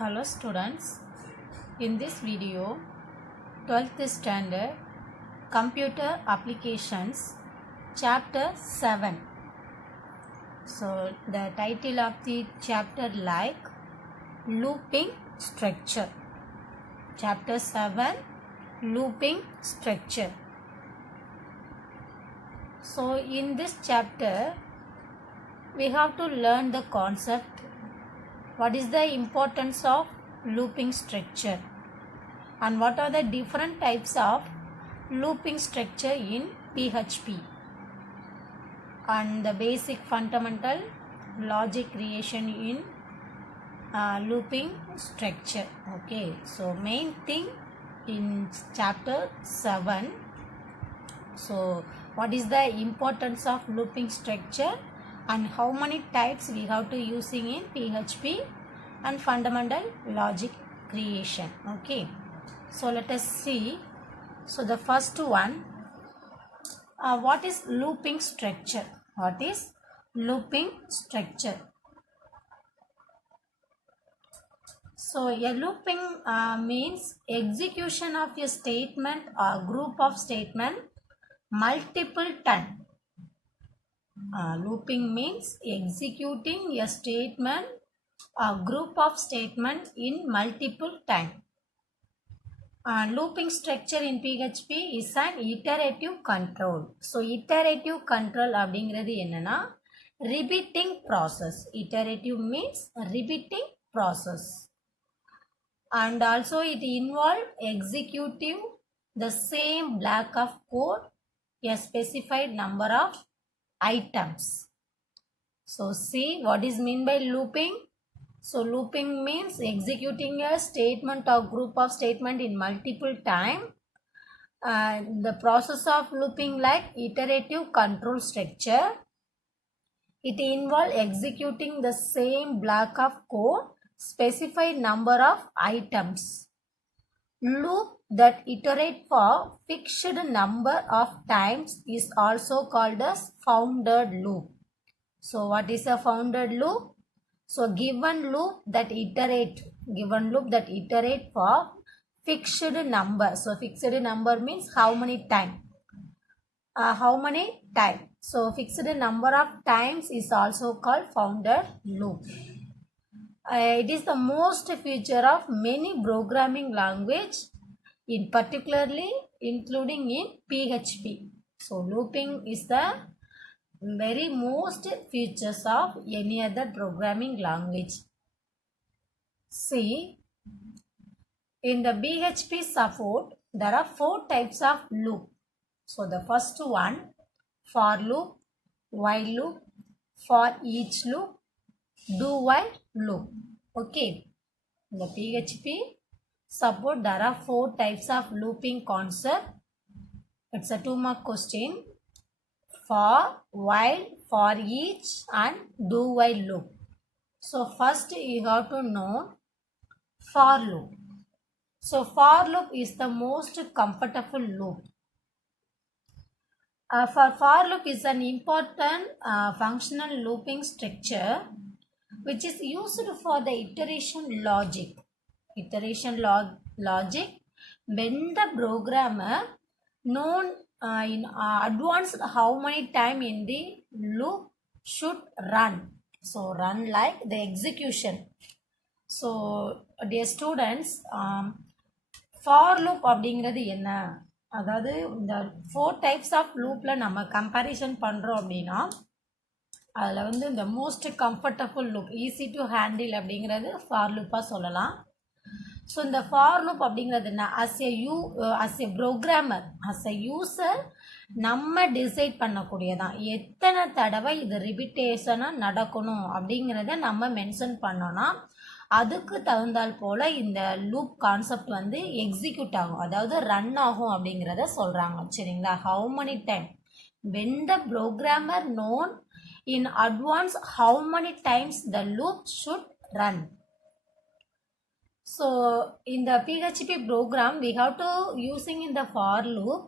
Hello students, in this video 12th standard computer applications chapter 7. So the title of the chapter like looping structure. Chapter 7 looping structure. So in this chapter we have to learn the concept. What is the importance of looping structure and what are the different types of looping structure in PHP and the basic fundamental logic creation in looping structure. Okay, so main thing in chapter 7. So what is the importance of looping structure and how many types we have to using in PHP and fundamental logic creation. Okay, so let us see. So the first one, what is looping structure? What is looping structure? So a looping means execution of a statement or group of statement multiple times. Looping means executing a statement or group of statements in multiple time. Looping structure in PHP is an iterative control. So iterative control அப்படிங்கிறது என்னன்னா repeating process. Iterative means repeating process. And also it involves executing the same block of code a specified number of items. So see what is mean by looping. So looping means executing a statement or group of statement in multiple time. The process of looping like iterative control structure. It involves executing the same block of code specified number of items. Loop that iterate for fixed number of times is also called as founded loop. So what is a founded loop? So given loop that iterate for fixed number. So fixed number means how many time. So fixed number of times is also called founded loop. It is the most feature of many programming language, in particularly including in PHP. So looping is the very most features of any other programming language. See, in the PHP support, there are 4 types of loop. So the first one, for loop, while loop, for each loop, do while loop. Okay, in the PHP support there are 4 types of looping concept. It's a 2-mark question. For, while, for each and do while loop. So first you have to know for loop. So for loop is the most comfortable loop. For loop is an important functional looping structure which is used for the iteration logic. Logic when the programmer known in advance how many time in the loop should run. So run like the execution. So dear students, for loop அப்படிங்கிறது என்ன? அதாவது இந்த 4 types of loopல நம்ம comparison பண்ணுறோம் அப்படின்னா அதில் வந்து இந்த most comfortable loop easy to handle அப்படிங்கிறது ஃபார் லூப்பாக சொல்லலாம். ஸோ இந்த ஃபார் லூப் அப்படிங்கிறது என்ன? As a programmer, as a user நம்ம டிசைட் பண்ணக்கூடியதான் எத்தனை தடவை இது ரிப்பீட்டேஷனாக நடக்கணும் அப்படிங்கிறத நம்ம மென்ஷன் பண்ணோன்னா அதுக்கு தகுந்தால் போல் இந்த லூப் கான்செப்ட் வந்து எக்ஸிக்யூட் ஆகும், அதாவது ரன் ஆகும் அப்படிங்கிறத சொல்கிறாங்க. சரிங்களா? How many time when the programmer known in advance how many times the loop should run. So in the PHP program we have to using in the for loop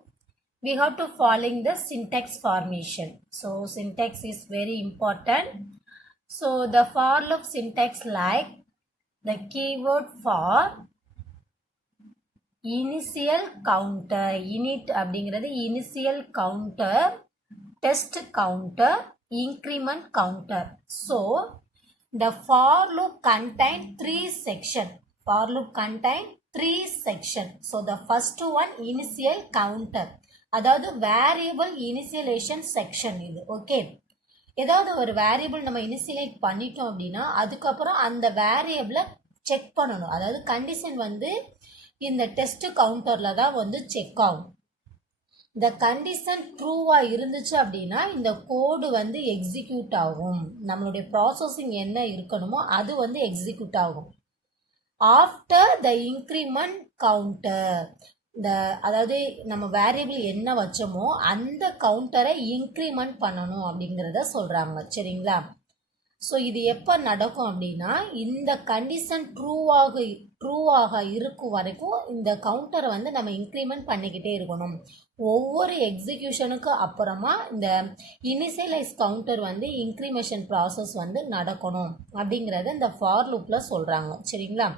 we have to following the syntax formation. So syntax is very important. So the for loop syntax like the keyword for initial counter. Init அப்படிங்கிறது initial counter, test counter, increment counter. So the for loop contain 3 section. For loop contain 3 section. So the first one initial counter, அதாவது variable initialization section இது. Okay, ஏதாவது ஒரு variable நம்ம இனிஷியலைட் பண்ணிட்டோம் அப்படின்னா அதுக்கப்புறம் அந்த வேரியபிளை செக் பண்ணணும். அதாவது கண்டிஷன் வந்து இந்த டெஸ்ட் கவுண்டரில் தான் வந்து செக் ஆகும். இந்த கண்டிஷன் ட்ரூவாக இருந்துச்சு அப்படின்னா இந்த கோடு வந்து எக்ஸிக்யூட் ஆகும். நம்மளுடைய ப்ராசஸிங் என்ன இருக்கணுமோ அது வந்து எக்ஸிக்யூட் ஆகும். ஆஃப்டர் த இன்க்ரிமெண்ட் கவுண்டர், அதாவது நம்ம வேரியபிள் என்ன வச்சோமோ அந்த கவுண்டரை இன்க்ரிமெண்ட் பண்ணணும் அப்படிங்கிறத சொல்கிறாங்க. சரிங்களா? ஸோ இது எப்போ நடக்கும் அப்படின்னா இந்த கண்டிஷன் ட்ரூவாக இருக்கும் வரைக்கும் இந்த கவுண்டரை வந்து நம்ம இன்க்ரிமெண்ட் பண்ணிக்கிட்டே இருக்கணும். ஒவ்வொரு எக்ஸிக்யூஷனுக்கு அப்புறமா இந்த இனிஷியலைஸ் கவுண்டர் வந்து இன்க்ரிமேஷன் ப்ராசஸ் வந்து நடக்கணும் அப்படிங்கிறத இந்த ஃபார் லூப்பில் சொல்கிறாங்க. சரிங்களா?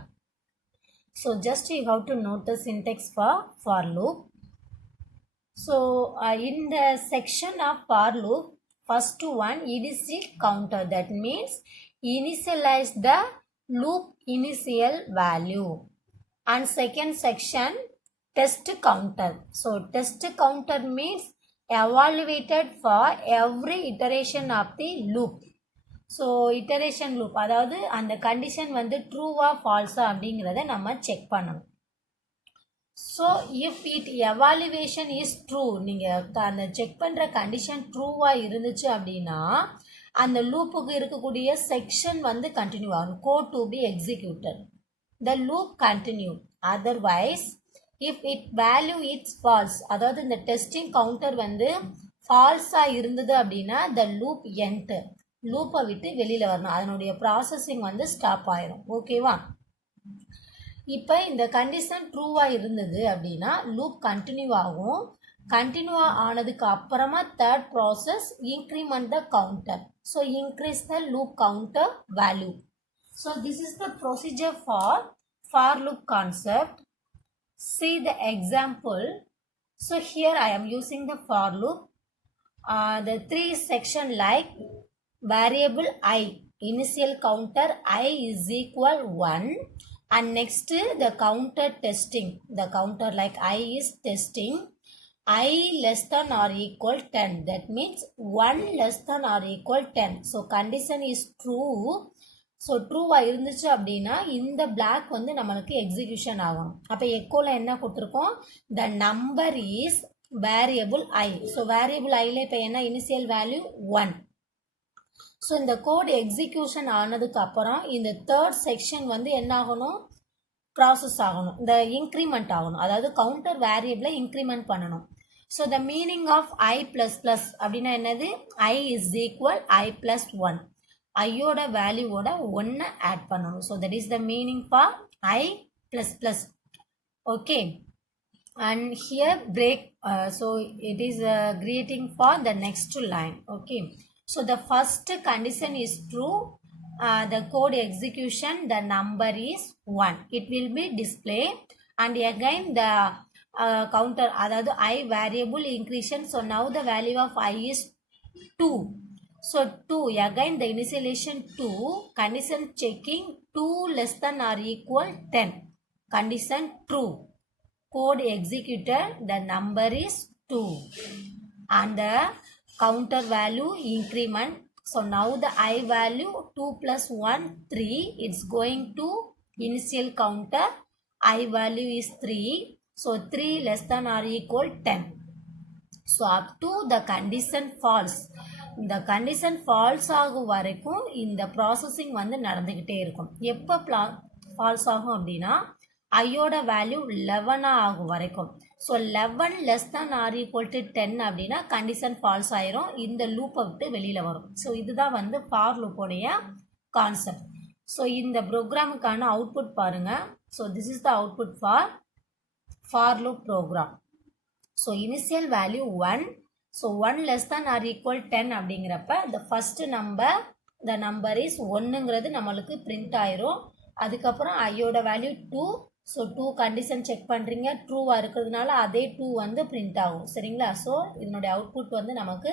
So just you have to note the syntax for loop. So in the section of for loop, first one initial counter, that means initialize the loop initial value, and second section test counter. So test counter means evaluated for every iteration of the loop. So iteration loop, அதாவது அந்த condition வந்து ட்ரூவா ஃபால்ஸா அப்படிங்கிறத நம்ம check பண்ணணும். So if it evaluation is true, நீங்கள் அந்த check பண்ணுற condition ட்ரூவாக இருந்துச்சு அப்படின்னா அந்த லூப்புக்கு இருக்கக்கூடிய செக்ஷன் வந்து கண்டினியூ ஆகும். Code to be executed, the loop continue. Otherwise if it value it's false, அதாவது இந்த டெஸ்டிங் கவுண்டர் வந்து ஃபால்ஸாக இருந்தது அப்படின்னா த லூப் எண்ட், லூப்பை விட்டு வெளியில் வரணும், அதனுடைய ப்ராசஸிங் வந்து ஸ்டாப் ஆயிரும். ஓகேவா? இப்போ இந்த கண்டிஷன் ட்ரூவாக இருந்தது அப்படின்னா லூப் கண்டினியூ ஆகும். கண்டினியூ ஆனதுக்கு அப்புறமா third process increment the counter. So increase the loop counter value. So this is the procedure for loop concept. See the example. So here I am using the for loop. The 3 section like variable I, initial counter I is equal 1, and next the counter testing, the counter like I is testing, I less than or equal 10, that means 1 less than or equal 10. So condition is true. So ட்ரூவாக இருந்துச்சு அப்படின்னா இந்த black வந்து நம்மளுக்கு execution ஆகும். அப்போ எக்கோவில் என்ன கொடுத்துருக்கோம்? The number is variable i. So variable ஐயில் இப்போ என்ன இனிஷியல் வேல்யூ 1. ஸோ இந்த கோட் எக்ஸிக்யூஷன் ஆனதுக்கு அப்புறம் இந்த தேர்ட் செக்ஷன் வந்து என்ன ஆகணும்? ப்ராசஸ் ஆகணும், இந்த இன்க்ரிமெண்ட் ஆகணும், அதாவது கவுண்டர் வேரியபிளை இன்க்ரிமெண்ட் பண்ணணும். So the meaning of i plus plus அப்படின்னா என்னது? I is equal i plus 1. ஐயோட வேல்யூவோட 1 ஆட் பண்ணணும். So that is the meaning for i plus plus. Okay, and here break, so it is creating for the next line. Okay, so the first condition is true, the code execution, the number is 1, it will be display, and again the counter, அதாவது I variable increase. So now the value of I is 2. So 2, again the initialization 2, condition checking 2 less than or equal 10, condition true, code executed, the number is 2, and the counter value increment. So now the I value 2 plus 1 3, it's going to initial counter, I value is 3, so 3 less than or equal 10. So up to the condition false, இந்த condition falls ஆகும் வரைக்கும் இந்த processing வந்து நடந்துக்கிட்டே இருக்கும். எப்போ falls ஆகும் அப்படின்னா ஐயோட வேல்யூ 11 ஆகும் வரைக்கும். So 11 less than or equal to 10 அப்படின்னா கண்டிஷன் ஃபால்ஸ் ஆயிரும், இந்த லூப்பை விட்டு வெளியில் வரும். ஸோ இதுதான் வந்து ஃபார் லூப்போடைய கான்செப்ட். ஸோ இந்த ப்ரோக்ராமுக்கான அவுட்புட் பாருங்கள். So this is the output for loop program. So initial value 1. So 1 less than or equal 10 அப்படிங்கிறப்ப the first number, the number is 1ங்கிறது நம்மளுக்கு பிரிண்ட் ஆயிரும். அதுக்கப்புறம் ஐயோட வேல்யூ 2. ஸோ 2 கண்டிஷன் செக் பண்ணுறீங்க, ட்ரூவாக இருக்கிறதுனால அதே 2 வந்து பிரிண்ட் ஆகும். சரிங்களா? ஸோ இதனுடைய அவுட்புட் வந்து நமக்கு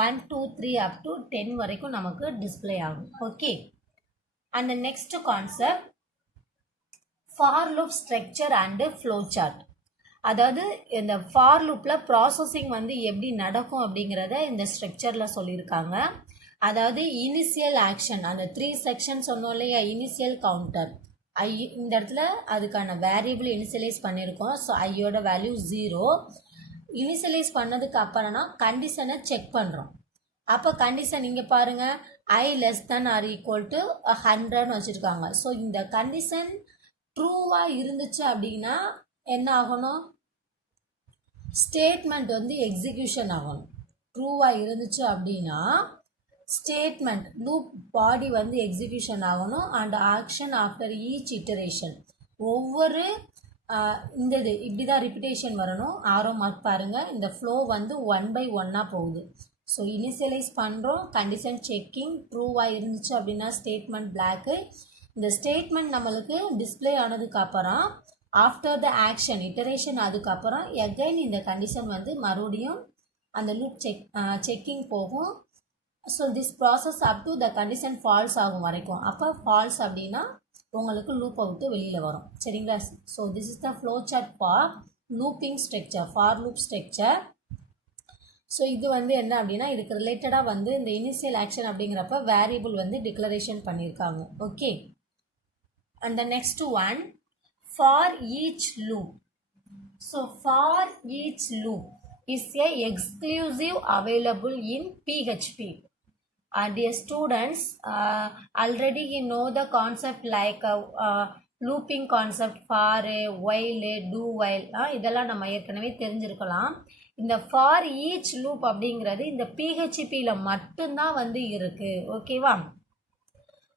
1 2 3 அப் டு 10 வரைக்கும் நமக்கு டிஸ்பிளே ஆகும். Okay. And the next concept for loop structure and flow chart. அதாவது இந்த ஃபார் லூப்பில் ப்ராசஸிங் வந்து எப்படி நடக்கும் அப்படிங்கிறத இந்த ஸ்ட்ரக்சரில் சொல்லியிருக்காங்க. அதாவது இனிஷியல் ஆக்ஷன், அந்த 3 செக்ஷன் சொன்னோம் இல்லையா, இனிஷியல் கவுண்டர் இந்த இடத்துல அதுக்கான வேரியபிள் இனிஷியலைஸ் பண்ணியிருக்கோம். ஸோ ஐயோட வேல்யூ 0. இனிஷியலைஸ் பண்ணதுக்கு அப்புறம்னா கண்டிஷனை செக் பண்ணுறோம். அப்போ கண்டிஷன் இங்கே பாருங்கள், I less than or equal to 100ன்னு வச்சுருக்காங்க. ஸோ இந்த கண்டிஷன் ட்ரூவாக இருந்துச்சு அப்படின்னா என்ன ஆகணும், ஸ்டேட்மெண்ட் வந்து எக்ஸிக்யூஷன் ஆகணும். ட்ரூவாக இருந்துச்சு அப்படின்னா ஸ்டேட்மெண்ட் லூப் பாடி வந்து எக்ஸிக்யூஷன் ஆகணும். And action after each iteration, ஒவ்வொரு இந்த இது இப்படி தான் ரிப்பிட்டேஷன் வரணும். ஆரோ மார்க் பாருங்கள், இந்த ஃப்ளோ வந்து 1 by 1 போகுது. ஸோ இனிஷியலைஸ் பண்ணுறோம், கண்டிஷன் செக்கிங், ட்ரூவாக இருந்துச்சு அப்படின்னா ஸ்டேட்மெண்ட் பிளாக்கு. இந்த ஸ்டேட்மெண்ட் நம்மளுக்கு டிஸ்பிளே ஆனதுக்கு அப்புறம் ஆஃப்டர் த ஆக்ஷன் இட்டரேஷன், அதுக்கப்புறம் எகைன் இந்த கண்டிஷன் வந்து மறுபடியும் அந்த லூப் செக்கிங் போகும். So this process up to the condition falls ஆகும் வரைக்கும். அப்போ ஃபால்ஸ் அப்படின்னா உங்களுக்கு லூப்பை விட்டு வெளியில் வரும். சரிங்களா? So this is the flow chart for looping structure, for loop structure. So இது வந்து என்ன அப்படின்னா இதுக்கு ரிலேட்டடாக வந்து இந்த இனிஷியல் ஆக்ஷன் அப்படிங்கிறப்ப வேரியபிள் வந்து டிக்ளரேஷன் பண்ணியிருக்காங்க. Okay. And the next one, for each loop. So for each loop is a exclusive available in PHP. Dear students, already you know the concept like looping concept, for, while, do while, இதெல்லாம் நம்ம ஏற்கனவே தெரிஞ்சிருக்கலாம். இந்த for each loop அப்படிங்கிறது இந்த PHPல மட்டும்தான் வந்து இருக்கு. ஓகேவா?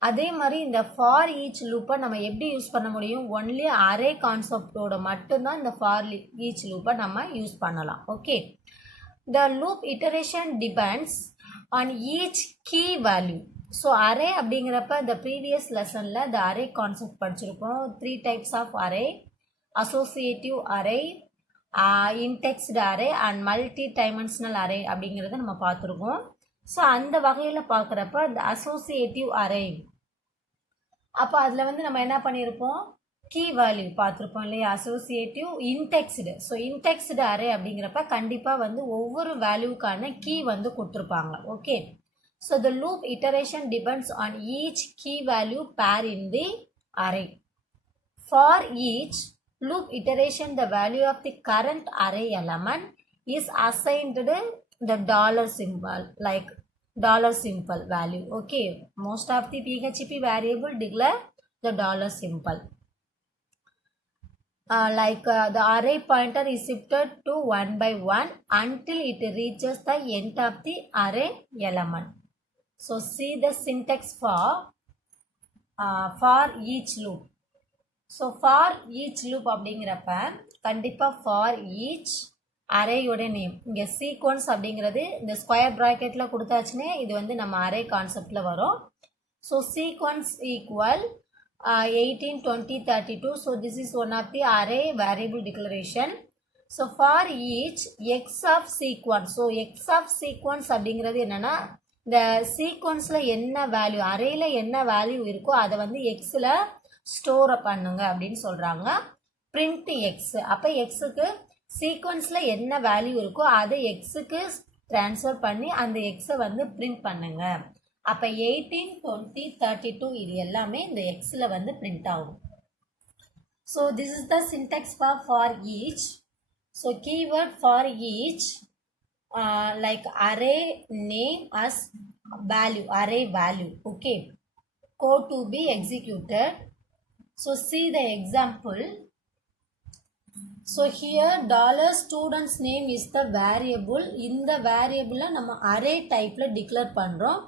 அதே மாதிரி இந்த ஃபார் ஈச் லூப்பை நம்ம எப்படி யூஸ் பண்ண முடியும், ஒன்லி அரே கான்செப்டோட மட்டும்தான் இந்த ஃபார் ஈச் லூப்பை நம்ம யூஸ் பண்ணலாம். Okay. The loop iteration depends on each key value. So array அப்படிங்கிறப்ப இந்த ப்ரீவியஸ் லெசனில் இந்த அரே கான்செப்ட் படிச்சிருக்கோம். 3 types of array, associative array, indexed array and multi dimensional array அப்படிங்கிறத நம்ம பார்த்துருக்கோம். ஸோ அந்த வகையில் பார்க்குறப்ப இந்த அசோசியேட்டிவ் அரே, அப்போ அதில் வந்து நம்ம என்ன பண்ணியிருப்போம், கீ வேல்யூ பார்த்துருப்போம் இல்லையா, associative indexed. So indexed array அப்படிங்கிறப்ப கண்டிப்பாக வந்து ஒவ்வொரு வேல்யூக்கான கீ வந்து கொடுத்துருப்பாங்க. Okay. So the loop iteration depends on each key value pair in the array. For each loop iteration, the value of the current array element is assigned the dollar symbol, like dollar symbol value. Okay, most of the PHP variable declare the dollar symbol. The array pointer is shifted to 1 by 1 until it reaches the end of the array element. So see the syntax for each loop. So for each loop அப்படிங்கிறப்ப கண்டிப்பாக for each அரேயோட name, இங்கே sequence அப்படிங்கிறது இந்த square ப்ராக்கெட்டில் கொடுத்தாச்சுன்னே இது வந்து நம்ம array கான்செப்டில் வரும். So sequence equal 18 20 32. So this is one of the array variable declaration. So for each x of sequence. So x of sequence அப்படிங்கிறது என்னென்னா இந்த சீக்வன்ஸில் என்ன வேல்யூ, அரேயில் என்ன வேல்யூ இருக்கோ அதை வந்து எக்ஸில் ஸ்டோரை பண்ணுங்க அப்படின்னு சொல்கிறாங்க. பிரிண்ட் எக்ஸ், அப்போ எக்ஸுக்கு சீக்வன்ஸில் என்ன வேல்யூ இருக்கோ அதை எக்ஸுக்கு ட்ரான்ஸ்ஃபர் பண்ணி அந்த எக்ஸை வந்து பிரிண்ட் பண்ணுங்க. அப்போ 18 20 32 இது எல்லாமே இந்த எக்ஸில் வந்து பிரிண்ட் ஆகும். So this is the syntax for each. So keyword for each like array name as value, array value. Okay. code to be executed. So see the example. So here dollar students name is the variable. இந்த வேரியபிளை நம்ம array டைப்பில் declare பண்ணுறோம்.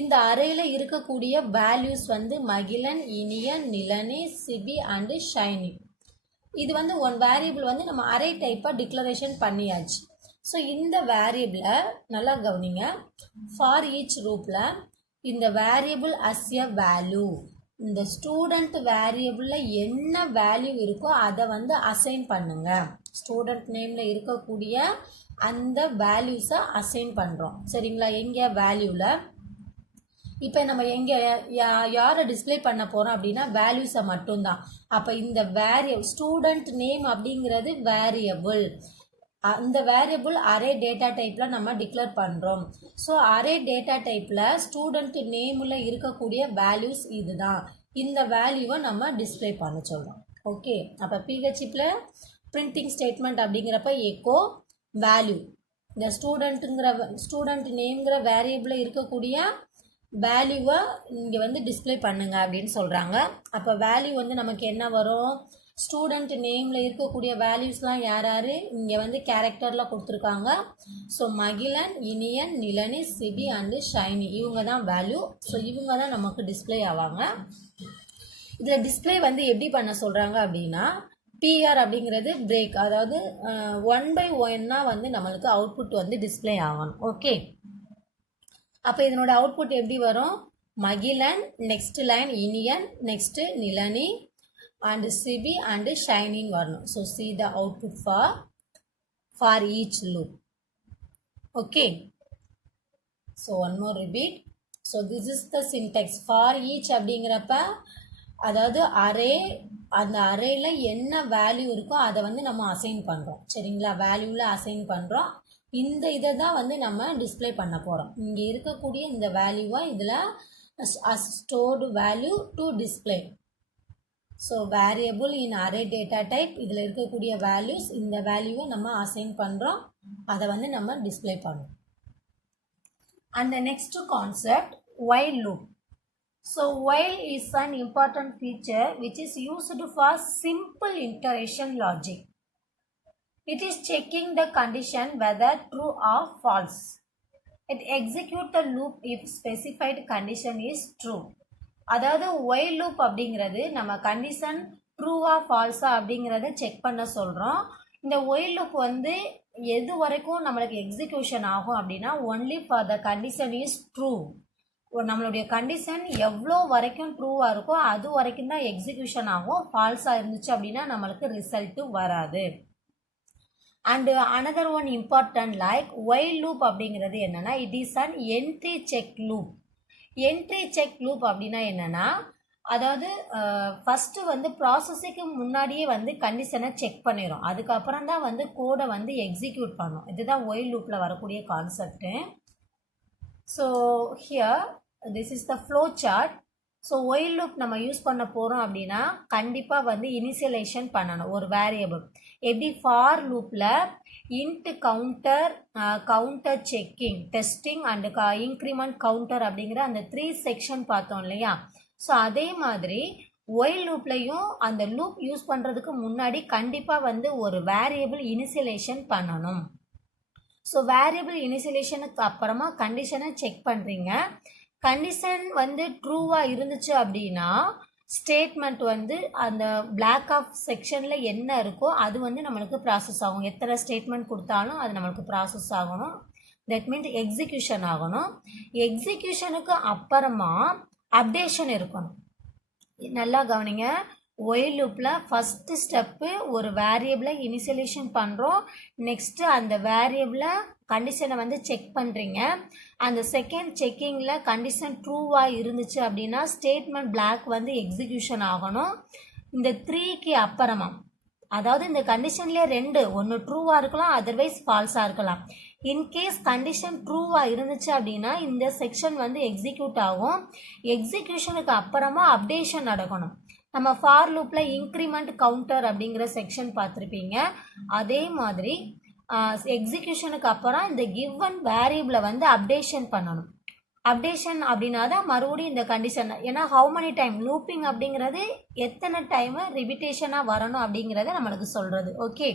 இந்த அரேயில் இருக்கக்கூடிய values வந்து Magizhan, Iniyan, Nilani, Sibi and Saini. இது வந்து one variable வந்து நம்ம அரே டைப்பாக டிக்ளரேஷன் பண்ணியாச்சு. ஸோ இந்த வேரியபிளை நல்லா கவனிங்க. ஃபார் ஈச் லூப்பில் இந்த வேரியபிள் அஸ் எ வேல்யூ இந்த ஸ்டூடெண்ட் வேரியபிளில் என்ன வேல்யூ இருக்கோ அதை வந்து அசைன் பண்ணுங்க. ஸ்டூடெண்ட் நேமில் இருக்கக்கூடிய அந்த வேல்யூஸை அசைன் பண்ணுறோம். சரிங்களா? எங்கே வேல்யூவில் இப்போ நம்ம எங்கே யாரை டிஸ்பிளே பண்ண போகிறோம் அப்படின்னா வேல்யூஸை மட்டும்தான். அப்போ இந்த ஸ்டூடெண்ட் நேம் அப்படிங்கிறது வேரியபிள். அந்த வேரியபிள் அரே டேட்டா டைப்பில் நம்ம டிக்ளேர் பண்ணுறோம். ஸோ அரே டேட்டா டைப்பில் ஸ்டூடெண்ட் நேமில் இருக்கக்கூடிய வேல்யூஸ் இதுதான். இந்த வேல்யூவை நம்ம டிஸ்பிளே பண்ண சொல்கிறோம். ஓகே, அப்போ பிஹெச்இப்பில் பிரிண்டிங் ஸ்டேட்மெண்ட் அப்படிங்கிறப்ப எக்கோ வேல்யூ, இந்த ஸ்டூடெண்ட் நேம்ங்கிற வேரியபிளில் இருக்கக்கூடிய வேல்யூவை இங்கே வந்து டிஸ்பிளே பண்ணுங்க அப்படின்னு சொல்கிறாங்க. அப்போ வேல்யூ வந்து நமக்கு என்ன வரும்? ஸ்டூடெண்ட் நேமில் இருக்கக்கூடிய வேல்யூஸ்லாம் யார் யார் இங்கே வந்து கேரக்டரில் கொடுத்துருக்காங்க. ஸோ மகிழன், இனியன், நிலனி, சிபி அண்டு ஷைனி இவங்க தான் வேல்யூ. ஸோ இவங்க தான் நமக்கு டிஸ்பிளே ஆவாங்க. இதில் டிஸ்பிளே வந்து எப்படி பண்ண சொல்கிறாங்க அப்படின்னா பிஆர் அப்படிங்கிறது பிரேக், அதாவது 1/1 வந்து நம்மளுக்கு அவுட்புட் வந்து டிஸ்பிளே ஆகணும். ஓகே, அப்போ இதனோட அவுட்புட் எப்படி வரும்? Magizhan, next line Iniyan, next Nilani and Sibi and ஷைனிங் வரணும். So see the output for each loop. Okay, so one more repeat. So this is the syntax for each அப்படிங்கிறப்ப அதாவது அரே, அந்த அரேல என்ன வேல்யூ இருக்கோ அதை வந்து நம்ம அசைன் பண்ணுறோம். சரிங்களா? வேல்யூவில் அசைன் பண்ணுறோம். இந்த இதை தான் வந்து நம்ம டிஸ்பிளே பண்ண போகிறோம். இங்கே இருக்கக்கூடிய இந்த வேல்யூவை இதில் stored value to display. So variable in array data type, இதில் இருக்கக்கூடிய வேல்யூஸ், இந்த வேல்யூவை நம்ம அசைன் பண்ணுறோம், அதை வந்து நம்ம டிஸ்பிளே பண்ணுறோம். And next concept while loop. So while is an important feature which is used for simple iteration logic. It is checking the condition whether true or false. It executes the loop if specified condition is true. அதாவது while loop அப்படிங்கிறது நம்ம condition ட்ரூவா ஃபால்ஸா அப்படிங்கிறத check பண்ண சொல்கிறோம். இந்த while loop வந்து எது வரைக்கும் நம்மளுக்கு எக்ஸிக்யூஷன் ஆகும் அப்படின்னா only for the condition is true. நம்மளுடைய கண்டிஷன் எவ்வளோ வரைக்கும் ட்ரூவாக இருக்கோ அது வரைக்கும் தான் எக்ஸிக்யூஷன் ஆகும். ஃபால்ஸாக இருந்துச்சு அப்படின்னா நம்மளுக்கு ரிசல்ட்டு வராது. And another one important like while loop அப்படிங்கிறது என்னென்னா it is an entry check loop. Entry check loop அப்படின்னா என்னென்னா அதாவது ஃபஸ்ட்டு வந்து ப்ராசஸுக்கு முன்னாடியே வந்து கண்டிஷனை செக் பண்ணிடும், அதுக்கப்புறம் தான் வந்து கோடை வந்து எக்ஸிக்யூட் பண்ணும். இதுதான் while லூப்பில் வரக்கூடிய concept. So here this is the flow chart. So while loop நம்ம யூஸ் பண்ண போகிறோம் அப்படின்னா கண்டிப்பாக வந்து இனிஷியலைசேஷன் பண்ணணும் ஒரு வேரியபிள். எப்படி ஃபார் லூப்பில் int counter, counter checking, testing and increment counter அப்படிங்கிற அந்த 3 செக்ஷன் பார்த்தோம் இல்லையா? ஸோ அதே மாதிரி while லூப்லையும் அந்த லூப் யூஸ் பண்ணுறதுக்கு முன்னாடி கண்டிப்பாக வந்து ஒரு வேரியபிள் இனிஷியலைசேஷன் பண்ணணும். ஸோ வேரியபிள் இனிஷியலைசேஷனுக்கு அப்புறமா கண்டிஷனை செக் பண்ணுறீங்க. கண்டிஷன் வந்து ட்ரூவாக இருந்துச்சு அப்படின்னா ஸ்டேட்மெண்ட் வந்து அந்த பிளாக் ஆஃப் செக்ஷனில் என்ன இருக்கோ அது வந்து நம்மளுக்கு ப்ராசஸ் ஆகும். எத்தனை ஸ்டேட்மெண்ட் கொடுத்தாலும் அது நம்மளுக்கு ப்ராசஸ் ஆகணும். தட் மீன்ஸ் எக்ஸிக்யூஷன் ஆகணும். எக்ஸிக்யூஷனுக்கு அப்புறமா அப்டேஷன் இருக்கணும். நல்லா கவனிங்க. while லூப்பில் ஃபஸ்ட்டு ஸ்டெப்பு ஒரு வேரியபிளை இனிஷியலைசேஷன் பண்ணுறோம். நெக்ஸ்ட்டு அந்த வேரியபிளை கண்டிஷனை வந்து செக் பண்ணுறீங்க. அந்த செகண்ட் செக்கிங்கில் கண்டிஷன் ட்ரூவாக இருந்துச்சு அப்படின்னா ஸ்டேட்மெண்ட் பிளாக் வந்து எக்ஸிக்யூஷன் ஆகணும். இந்த 3க்கு அப்புறமா அதாவது இந்த கண்டிஷன்லேயே 2, ஒன்று ட்ரூவாக இருக்கலாம், அதர்வைஸ் ஃபால்ஸாக இருக்கலாம். இன்கேஸ் கண்டிஷன் ட்ரூவாக இருந்துச்சு அப்படின்னா இந்த செக்ஷன் வந்து எக்ஸிக்யூட் ஆகும். எக்ஸிக்யூஷனுக்கு அப்புறமா அப்டேஷன் நடக்கணும். நம்ம ஃபார் லூப்பில் இன்க்ரிமெண்ட் கவுண்டர் அப்படிங்கிற செக்ஷன் பார்த்துருப்பீங்க. அதே மாதிரி எக்ஸிக்யூஷனுக்கு அப்புறம் இந்த கிவன் வேரியபிளை வந்து அப்டேஷன் பண்ணணும். அப்டேஷன் அப்படின்னா தான் மறுபடியும் இந்த கண்டிஷன், ஏன்னா ஹவு many டைம் லூப்பிங் அப்படிங்கிறது எத்தனை டைமு ரிபிட்டேஷனாக வரணும் அப்படிங்கிறத நம்மளுக்கு சொல்கிறது. ஓகே,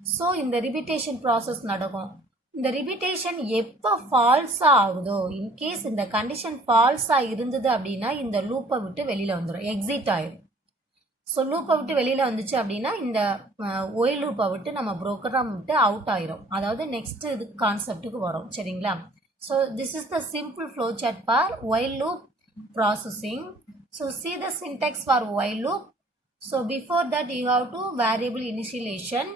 ஸோ இந்த ரிபிட்டேஷன் ப்ராசஸ் நடக்கும். இந்த ரிபிட்டேஷன் எப்போ ஃபால்ஸாக ஆகுதோ, இன்கேஸ் இந்த கண்டிஷன் ஃபால்ஸாக இருந்தது அப்படின்னா இந்த லூப்பை விட்டு வெளியில் வந்துடும், எக்ஸிட் ஆயிடும். ஸோ லூப்பை விட்டு வெளியில் வந்துச்சு அப்படின்னா இந்த while லூப்பை விட்டு நம்ம ப்ரோக்ராம் விட்டு அவுட் ஆயிரும். அதாவது நெக்ஸ்ட் இது கான்செப்டுக்கு வரும். சரிங்களா? So this is the simple flow chart for while loop processing. So see the syntax for while loop. So before that you have to variable initialization,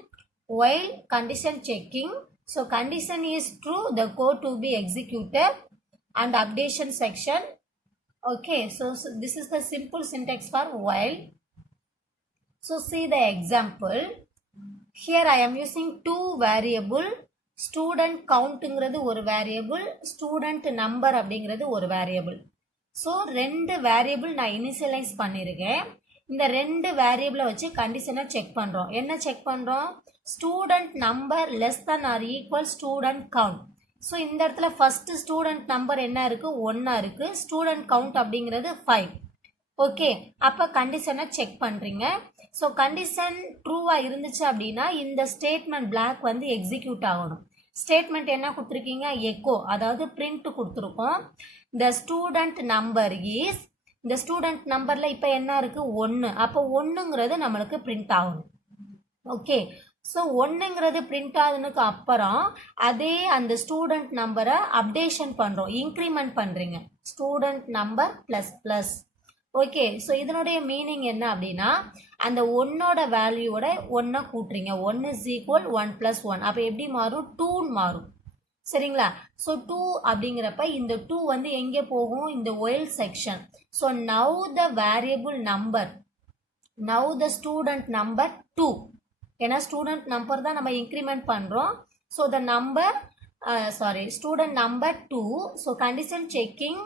while condition checking. So condition is true, the code to be executed, and updation section. Okay, so this is the simple syntax for while. So see the example. Here I am using two variable. Student countங்கிறது ஒரு variable, student number அப்படிங்கிறது ஒரு variable. So ரெண்டு variable நான் initialise பண்ணியிருக்கேன். இந்த ரெண்டு வேரியபிளை வச்சு கண்டிஷனை செக் பண்ணுறோம். என்ன செக் பண்ணுறோம்? Student number less than or equal student count. So இந்த இடத்துல ஃபஸ்ட்டு ஸ்டூடெண்ட் நம்பர் என்ன இருக்குது? 1 இருக்குது. ஸ்டூடெண்ட் கவுண்ட் அப்படிங்கிறது 5. ஓகே, அப்போ கண்டிஷனை செக் பண்ணுறீங்க. ஸோ கண்டிஷன் ட்ரூவாக இருந்துச்சு அப்படின்னா இந்த ஸ்டேட்மெண்ட் பிளாக் வந்து எக்ஸிக்யூட் ஆகணும். ஸ்டேட்மெண்ட் என்ன கொடுத்துருக்கீங்க? எக்கோ, அதாவது பிரிண்ட் கொடுத்துருக்கோம். இந்த ஸ்டூடெண்ட் நம்பர் இஸ், இந்த ஸ்டூடெண்ட் நம்பரில் இப்போ என்ன இருக்குது? 1. அப்போ 1ங்கிறது நம்மளுக்கு பிரிண்ட் ஆகணும். ஓகே, ஸோ 1ங்கிறது பிரிண்ட் ஆகுதுக்கு அப்புறம் அதே அந்த ஸ்டூடெண்ட் நம்பரை அப்டேஷன் பண்ணுறோம், இன்க்ரிமெண்ட் பண்ணுறீங்க. Student number plus plus. Okay, so இதனுடைய மீனிங் என்ன அப்படின்னா அந்த 1ஓட வேல்யூவோட 1 கூட்டுறீங்க. 1 இஸ் ஈக்குவல் 1 + 1. அப்போ எப்படி மாறும்? 2 மாறும். சரிங்களா? ஸோ 2 அப்படிங்கிறப்ப இந்த 2 வந்து எங்கே போகும்? இந்த while section. So now the variable number, now the student number 2. ஏன்னா ஸ்டூடெண்ட் நம்பர் தான் நம்ம இன்க்ரிமெண்ட் பண்ணுறோம். So the number student number 2. So condition checking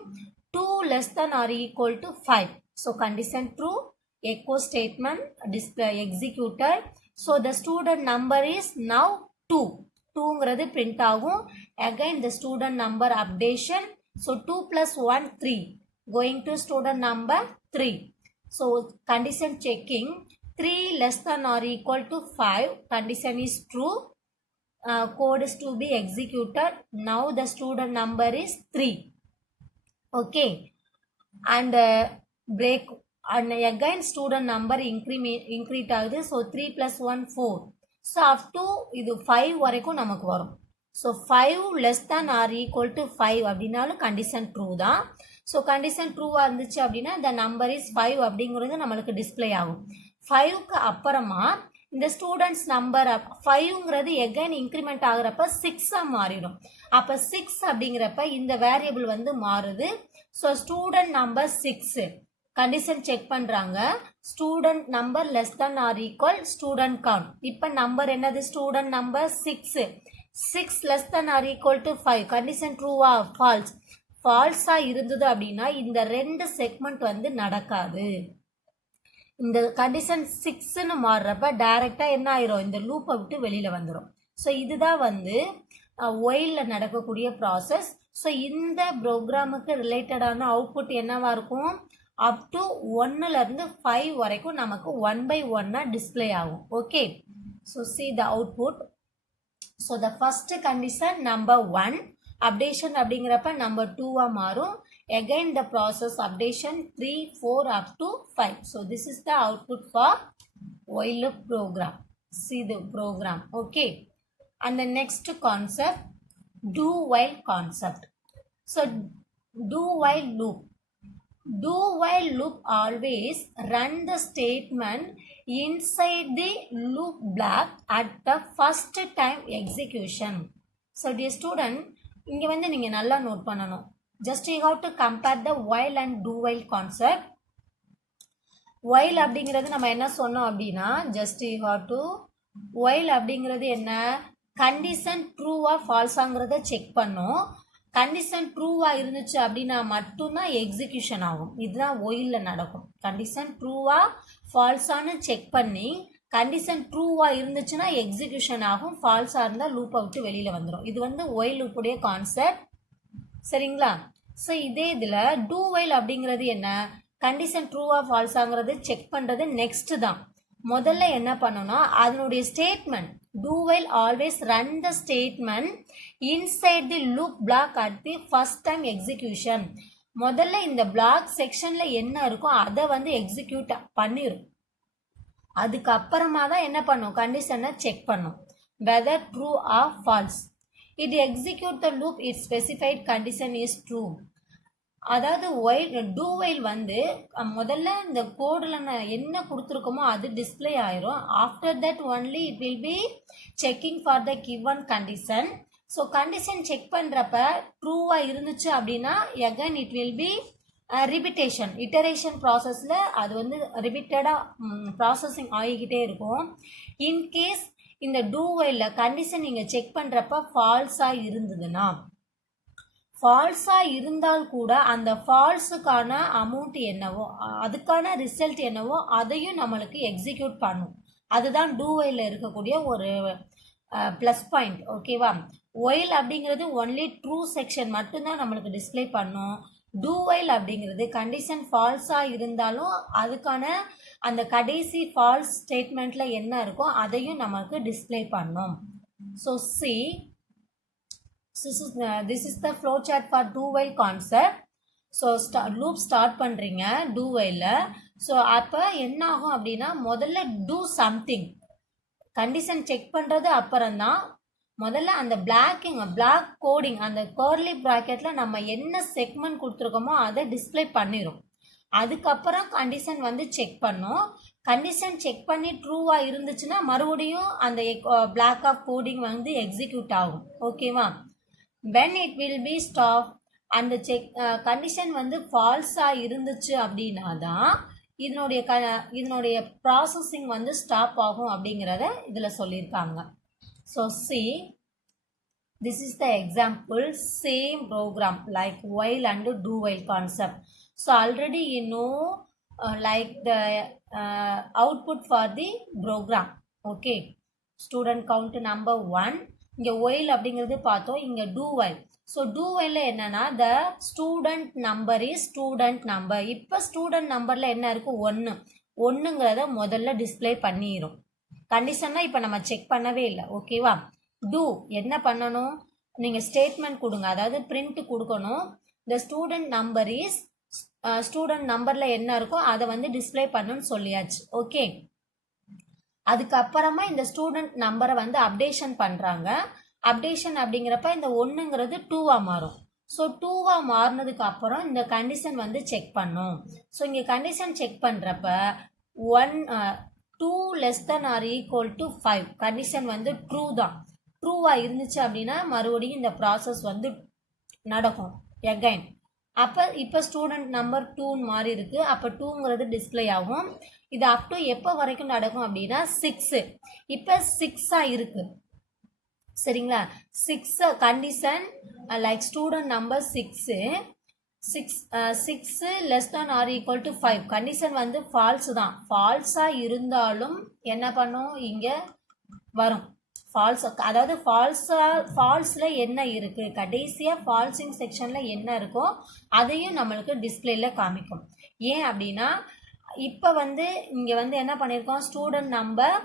2 less than or equal to 5. So condition true, echo statement display executed. So the student number is now 2. 2ங்கிறது print ஆகும். Again the student number updation. So 2 + 1 3 going to student number 3. So condition checking 3 less than or equal to 5. Condition is true. Code is to be executed. Now the student number is 3. Okay, and break, and again student number increase ஆகுது. So 3 + 1 4. So up to இது 5 வரைக்கும் நமக்கு வரும். So 5 less than or equal to 5 அப்படின்னாலும் condition true தான். So condition ட்ரூவாக இருந்துச்சு அப்படின்னா இந்த நம்பர் இஸ் 5 அப்படிங்கிறது நம்மளுக்கு டிஸ்பிளே ஆகும். 5க்கு அப்புறமா இந்த ஸ்டூடெண்ட்ஸ் நம்பர் 5ங்கிறது எகைன் இன்க்ரிமெண்ட் ஆகிறப்ப 6ஆக மாறிடும். அப்போ 6 அப்படிங்கிறப்ப இந்த வேரியபிள் வந்து மாறுது. So student number 6 condition check பண்ணுறாங்க. Student number less than or equal student count. இப்போ நம்பர் என்னது? Student number 6. 6 less than or equal to 5. Condition ட்ரூவா? ஃபால்ஸ். ஃபால்ஸாக இருந்தது அப்படின்னா இந்த ரெண்டு செக்மெண்ட் வந்து நடக்காது. இந்த கண்டிஷன் 6ன்னு மாறுறப்ப டைரெக்டாக என்ன ஆயிரும்? இந்த லூப்பை விட்டு வெளியில் வந்துடும். ஸோ இதுதான் வந்து ஒயிலில் நடக்கக்கூடிய ப்ராசஸ். ஸோ இந்த ப்ரோக்ராமுக்கு ரிலேட்டடான அவுட்புட் என்னவா இருக்கும்? அப் டு 1லேருந்து 5 வரைக்கும் நமக்கு 1 by 1 டிஸ்பிளே ஆகும். Okay, so see the output. So the first condition number 1 updation அப்படிங்கிறப்ப நம்பர் 2ஆக மாறும். Again the process updation 3 4 up to 5. So this is the output for while loop program. See the program. Okay, and the next concept, do while concept. So do while loop. Do while loop always run the statement inside the loop block at the first time execution. So dear student, இங்கே வந்து நீங்கள் நல்லா note பண்ணணும். Just you have to compare the while and do while concept. while அப்படிங்கிறது நம்ம என்ன சொன்னோம் அப்படின்னா just you have to, while அப்படிங்கிறது என்ன? கண்டிஷன் ட்ரூவா ஃபால்ஸாங்கிறத செக் பண்ணோம். கண்டிஷன் ட்ரூவாக இருந்துச்சு அப்படின்னா மட்டும்தான் எக்ஸிக்யூஷன் ஆகும். இதுதான் ஒயிலில் நடக்கும். கண்டிஷன் ட்ரூவாக ஃபால்ஸானு செக் பண்ணி கண்டிஷன் ட்ரூவாக இருந்துச்சுன்னா எக்ஸிக்யூஷன் ஆகும். ஃபால்ஸாக இருந்தால் லூப்பை விட்டு வெளியில் வந்துடும். இது வந்து ஒயில் லூப்புடைய கான்செப்ட். சரிங்களா? ஸோ இதே இதில் டூ ஒயில் அப்படிங்கிறது என்ன? கண்டிஷன் ட்ரூவா ஃபால்ஸாங்கிறது செக் பண்ணுறது நெக்ஸ்ட்டு தான். முதல்ல என்ன பண்ணணும்னா அதனுடைய statement do while always run the statement inside the loop block at the first time execution. முதல்ல இந்த பிளாக் செக்ஷன்ல என்ன இருக்கோ அதை வந்து எக்ஸிக்யூட் பண்ணிடும். அதுக்கப்புறமா தான் என்ன பண்ணும்? கண்டிஷனை செக் பண்ணும் whether true or false. It execute the loop if specified condition is true. அதாவது டூ வைல் வந்து முதல்ல இந்த கோடில் என்ன கொடுத்துருக்கோமோ அது டிஸ்பிளே ஆயிரும். After that only it will be checking for the given condition. So condition check பண்ணுறப்ப ட்ரூவாக இருந்துச்சு அப்படின்னா again it will be repetition iteration ப்ராசஸில் அது வந்து ரிப்பீட்டடாக ப்ராசஸிங் ஆகிக்கிட்டே இருக்கும். இன்கேஸ் இந்த டூ வைலில் கண்டிஷன் நீங்கள் செக் பண்ணுறப்ப ஃபால்ஸாக இருந்ததுன்னா, ஃபால்ஸாக இருந்தால் கூட அந்த ஃபால்ஸுக்கான அமௌண்ட் என்னவோ அதுக்கான ரிசல்ட் என்னவோ அதையும் நம்மளுக்கு எக்ஸிக்யூட் பண்ணும். அதுதான் டூ வைலில் இருக்கக்கூடிய ஒரு ப்ளஸ் பாயிண்ட். ஓகேவா? ஒயில் அப்படிங்கிறது ஒன்லி ட்ரூ செக்ஷன் மட்டும்தான் நம்மளுக்கு டிஸ்பிளே பண்ணும். டூ வைல் அப்படிங்கிறது கண்டிஷன் ஃபால்ஸாக இருந்தாலும் அதுக்கான அந்த கடைசி ஃபால்ஸ் ஸ்டேட்மெண்ட்டில் என்ன இருக்கோ அதையும் நமக்கு டிஸ்பிளே பண்ணும். So C this is the flow chart for do while concept. So loop start பண்ணுறீங்க டூ வைலில். ஸோ அப்போ என்ன ஆகும் அப்படின்னா முதல்ல டூ சம்திங் கண்டிஷன் செக் பண்ணுறது அப்புறம்தான் முதல்ல அந்த பிளாக் கோடிங் அந்த கர்லி ப்ராக்கெட்டில் நம்ம என்ன செக்மெண்ட் கொடுத்துருக்கோமோ அதை டிஸ்பிளே பண்ணிடும். அதுக்கப்புறம் கண்டிஷன் வந்து செக் பண்ணோம். கண்டிஷன் செக் பண்ணி ட்ரூவாக இருந்துச்சுன்னா மறுபடியும் அந்த பிளாக் ஆஃப் கோடிங் வந்து எக்ஸிக்யூட் ஆகும். ஓகேவா? when it will be stop அந்த செக் கண்டிஷன் வந்து ஃபால்ஸாக இருந்துச்சு அப்படின்னா தான் இதனுடைய ப்ராசஸிங் வந்து ஸ்டாப் ஆகும் அப்படிங்கிறத இதில் சொல்லியிருக்காங்க. So C this is the example, same program like while and do while concept. So already you know like the output for the program. Okay, student count number 1. இங்கே ஒயில் அப்படிங்கிறது பார்த்தோம், இங்கே two while. So two வைலில் என்னென்னா த student number is student number. இப்போ student நம்பரில் என்ன இருக்குது? 1. 1ங்கிறத முதல்ல டிஸ்பிளே பண்ணிடும். கண்டிஷன்னா இப்போ நம்ம செக் பண்ணவே இல்லை. ஓகேவா? டூ என்ன பண்ணணும்? நீங்கள் ஸ்டேட்மெண்ட் கொடுங்க, அதாவது பிரிண்ட் கொடுக்கணும். த ஸ்டூடெண்ட் நம்பர் இஸ் ஸ்டூடெண்ட் நம்பரில் என்ன இருக்கோ அதை வந்து டிஸ்பிளே பண்ணணும்னு சொல்லியாச்சு. ஓகே, அதுக்கப்புறமா இந்த ஸ்டூடெண்ட் நம்பரை வந்து அப்டேஷன் பண்ணுறாங்க. அப்டேஷன் அப்படிங்கிறப்ப இந்த 1ங்கிறது 2வாக மாறும். ஸோ 2வாக மாறினதுக்கு அப்புறம் இந்த கண்டிஷன் வந்து செக் பண்ணும். ஸோ இங்கே கண்டிஷன் செக் பண்ணுறப்ப 2 less than or equal to 5 condition வந்து ட்ரூ தான். ட்ரூவாக இருந்துச்சு அப்படின்னா மறுபடியும் இந்த ப்ராசஸ் வந்து நடக்கும் எகைன். அப்போ இப்போ ஸ்டூடெண்ட் நம்பர் 2 மாறி இருக்குது. அப்போ 2ங்கிறது டிஸ்பிளே ஆகும். இது அப் டு எப்போ வரைக்கும் நடக்கும் அப்படின்னா 6. இப்போ 6ஆக இருக்குது. சரிங்களா? 6 condition like student number 6 less than or equal to 5 condition வந்து ஃபால்ஸ் தான். ஃபால்ஸாக இருந்தாலும் என்ன பண்ணும்? இங்கே வரும் ஃபால்ஸ். அதாவது ஃபால்ஸில் என்ன இருக்குது, கடைசியாக ஃபால்ஸிங் செக்ஷனில் என்ன இருக்கோ அதையும் நம்மளுக்கு டிஸ்பிளேல காமிக்கும். ஏன் அப்படின்னா இப்போ வந்து இங்கே வந்து என்ன பண்ணியிருக்கோம்? ஸ்டூடெண்ட் நம்பர்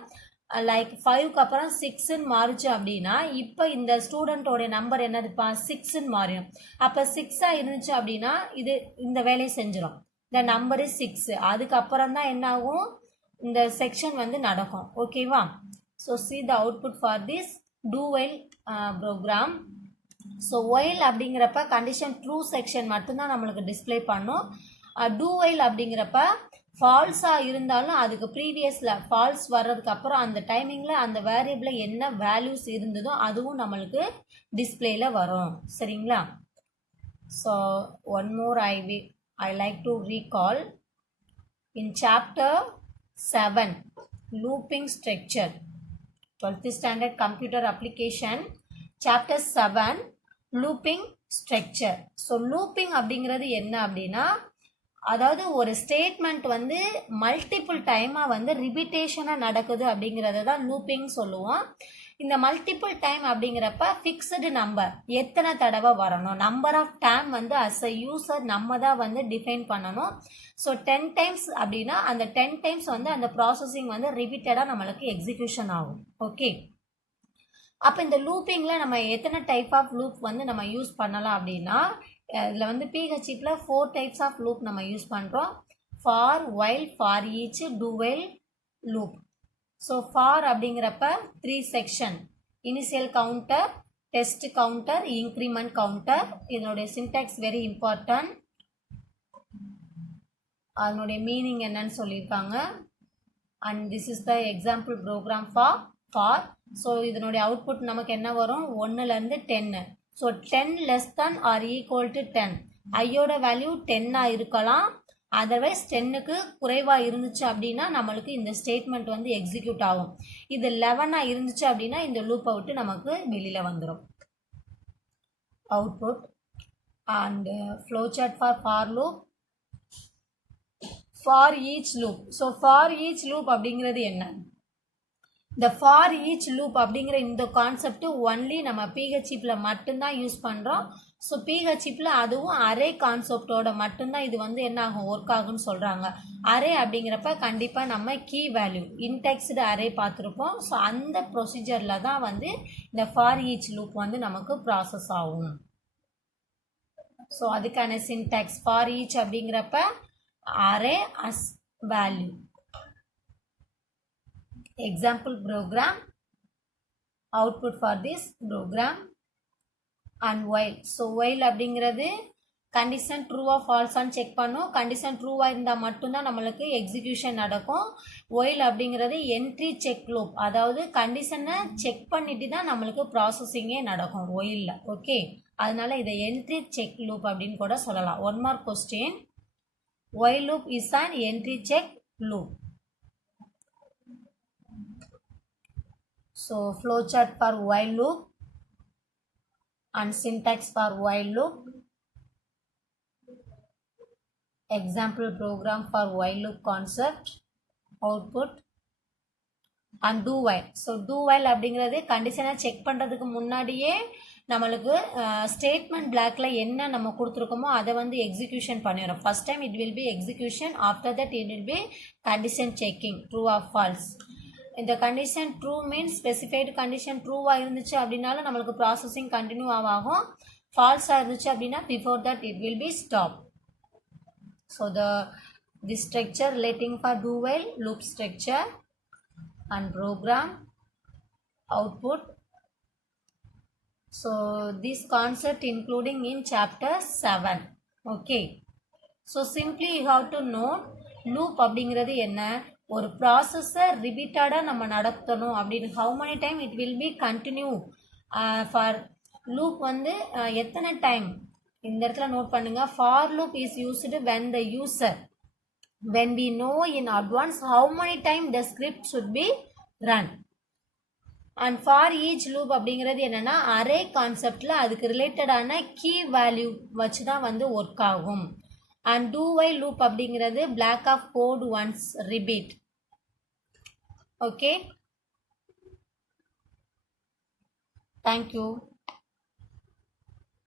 லைக் 5க்கு அப்புறம் 6ன்னு மாறிச்சு அப்படின்னா இப்போ இந்த ஸ்டூடெண்ட்டோடைய நம்பர் என்னதுப்பா? 6ன்னு மாறிடும். அப்போ 6ஆக இருந்துச்சு அப்படின்னா இது இந்த வேலையை செஞ்சிடும். இந்த நம்பரு 6. அதுக்கப்புறம் தான் என்ன ஆகும்? இந்த செக்ஷன் வந்து நடக்கும். ஓகேவா? So see the output for this do while program. So while அப்படிங்கிறப்ப கண்டிஷன் ட்ரூ செக்ஷன் மட்டும்தான் நம்மளுக்கு டிஸ்பிளே பண்ணும். do while அப்படிங்கிறப்ப ஃபால்ஸாக இருந்தாலும் அதுக்கு ப்ரீவியஸில் ஃபால்ஸ் வர்றதுக்கு அப்புறம் அந்த டைமிங்கில் அந்த வேரியபிளில் என்ன வேல்யூஸ் இருந்ததோ அதுவும் நம்மளுக்கு டிஸ்பிளேல வரும். சரிங்களா? So one more I like to recall in chapter 7 looping structure 12th standard computer application chapter 7 looping structure. So looping அப்படிங்கிறது என்ன அப்படின்னா அதாவது ஒரு ஸ்டேட்மெண்ட் வந்து மல்டிபிள் டைமாக வந்து ரிப்பீட்டேஷனாக நடக்குது அப்படிங்கிறத தான் லூப்பிங் சொல்லுவோம். இந்த மல்டிபிள் டைம் அப்படிங்கிறப்ப ஃபிக்ஸ்டு நம்பர் எத்தனை தடவை வரணும், நம்பர் ஆஃப் டைம் வந்து அஸ் அ யூசர் நம்ம தான் வந்து டிஃபைன் பண்ணணும். ஸோ 10 டைம்ஸ் அப்படின்னா அந்த 10 டைம்ஸ் வந்து அந்த ப்ராசஸிங் வந்து ரிப்பீட்டடாக நம்மளுக்கு எக்ஸிக்யூஷன் ஆகும். ஓகே, அப்போ இந்த லூப்பிங்கில் நம்ம எத்தனை டைப் ஆஃப் லூப் வந்து நம்ம யூஸ் பண்ணலாம் அப்படின்னா இதில் வந்து PHPல 4 டைப்ஸ் ஆஃப் லூப் நம்ம யூஸ் பண்ணுறோம். For, while, for each, do while loop. So for அப்படிங்கிறப்ப 3 section: initial counter, test counter, increment counter. இதனுடைய சின்டாக்ஸ் வெரி இம்பார்ட்டன்ட். அதனுடைய மீனிங் என்னன்னு சொல்லியிருக்காங்க. And this is the example program for so இதனுடைய output நமக்கு என்ன வரும் 1லேருந்து 10. So 10 less than or equal to 10. ஐயோட வேல்யூ 10 இருக்கலாம், அதர்வைஸ் 10க்கு குறைவாக இருந்துச்சு அப்படின்னா நம்மளுக்கு இந்த ஸ்டேட்மெண்ட் வந்து எக்ஸிக்யூட் ஆகும். இது 11 இருந்துச்சு அப்படின்னா இந்த லூப்பை விட்டு நமக்கு வெளியில் வந்துடும். Output and flow chart for loop. For each loop. So for each loop அப்படிங்கிறது என்ன? இந்த ஃபார் ஈச் லூப் அப்படிங்கிற இந்த கான்செப்ட் ஒன்லி நம்ம PHP மட்டும்தான் யூஸ் பண்ணுறோம். ஸோ PHP அதுவும் அரே கான்செப்டோட மட்டும்தான் இது வந்து என்ன ஆகும், ஒர்க் ஆகும்னு சொல்கிறாங்க. அரே அப்படிங்கிறப்ப கண்டிப்பாக நம்ம கீ வேல்யூ இன்டெக்ஸ்டு அரே பார்த்துருப்போம். ஸோ அந்த ப்ரொசீஜரில் தான் வந்து இந்த ஃபார் ஈச் லூப் வந்து நமக்கு ப்ராசஸ் ஆகும். ஸோ அதுக்கான சின்டாக்ஸ் ஃபார் ஈச் அப்படிங்கிறப்ப array as value. Example program, output for this program and while. So while அப்படிங்கிறது கண்டிஷன் ட்ரூவா ஃபால்ஸான்னு செக் பண்ணும். கண்டிஷன் ட்ரூவாக இருந்தால் மட்டும்தான் நம்மளுக்கு எக்ஸிக்யூஷன் நடக்கும். ஒயில் அப்படிங்கிறது என்ட்ரி செக் லூப், அதாவது கண்டிஷனை செக் பண்ணிட்டு தான் நம்மளுக்கு ப்ராசஸிங்கே நடக்கும் ஒயிலில். ஓகே, அதனால இதை என்ட்ரி செக் லூப் அப்படின்னு கூட சொல்லலாம். One mark question. While loop is an entry check loop. So flowchart for while loop and syntax for while loop. Example program for while loop concept, output and do while. So do while அப்படிங்கிறது கண்டிஷனை check பண்ணுறதுக்கு முன்னாடியே நம்மளுக்கு statement பிளாக்ல என்ன நம்ம கொடுத்துருக்கோமோ அதை வந்து எக்ஸிக்யூஷன் பண்ணிடுறோம். First time it will be execution, after that it will be condition checking true or false. இந்த condition true means specified condition ட்ரூவாக இருந்துச்சு அப்படின்னாலும் நம்மளுக்கு ப்ராசஸிங் கண்டினியூ ஆகும். ஃபால்ஸாக இருந்துச்சு அப்படின்னா before that it will be stop. So this structure relating for do while loop structure and program output. So this concept including in chapter 7. Okay, so simply you have to know loop அப்படிங்கிறது என்ன, ஒரு ப்ராசஸை ரிப்பீட்டடாக நம்ம நடத்தணும் அப்படின்னு. how many time it will be continue for loop வந்து எத்தனை டைம் இந்த இடத்துல நோட் பண்ணுங்க. for loop is used when the user, when we know in advance how many time the script should be run. And for each loop அப்படிங்கிறது என்னன்னா array கான்செப்டில் அதுக்கு ரிலேட்டடான கீ வேல்யூ வச்சு தான் வந்து ஒர்க் ஆகும். அண்ட் do while loop அப்படிங்கிறது block of code once repeat. Okay, thank you.